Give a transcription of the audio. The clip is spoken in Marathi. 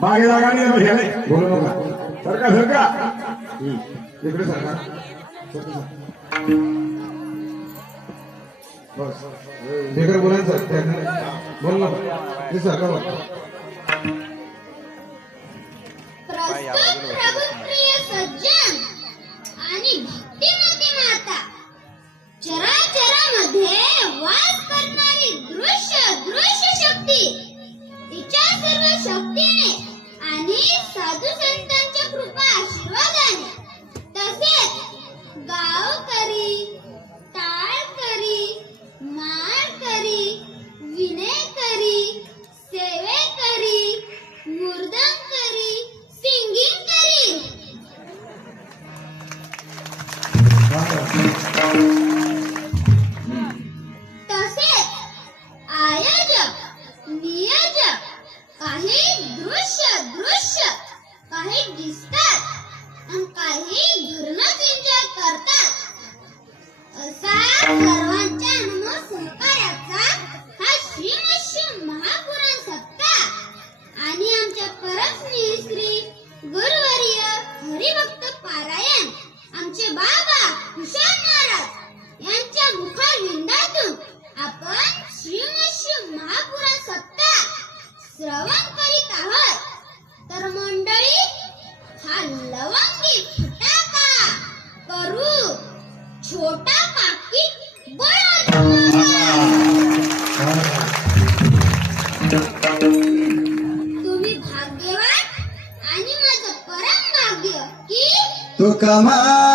मागे जागा नाही बोलू नका सरका सरका इकडे सरका बस बेकर बोलायचं बोल ना ते सरका बोल प्रभुप्रिय सज्जन आणि भक्तिमती माता चराचरामध्ये वास करणारी दृश्य शक्ती तिच्या सर्व शक्तीने आणि साधू संतांच्या कृपा आशीर्वादाने तसेच गावकरी टाळकरी माळकरी विनेकरी सेवेकरी मुर्दंकरी सिंगिंगकरी तसेच आयोजक नियोजक काही दृश्य काही दिसतात आणि काही घरनच एन्जॉय करतात असा सर्वांच्या अनुभव सहकार्याचा हा श्रीमश्री महापुराण सप्ताह आणि आमच्या परम श्री गुरुवर्य हरिभक्त पारायण आमचे बाबा हुशार महाराज यांच्या मुखारविंदातून आपण श्रीमश्री महापुराण सप्ताह श्रवण करीत आहोत तर मंडळी हा लवंगी फटाका करू छोटा पाकीट बडा तुम्ही भाग्यवान आणि माझं परम भाग्य की तू कमा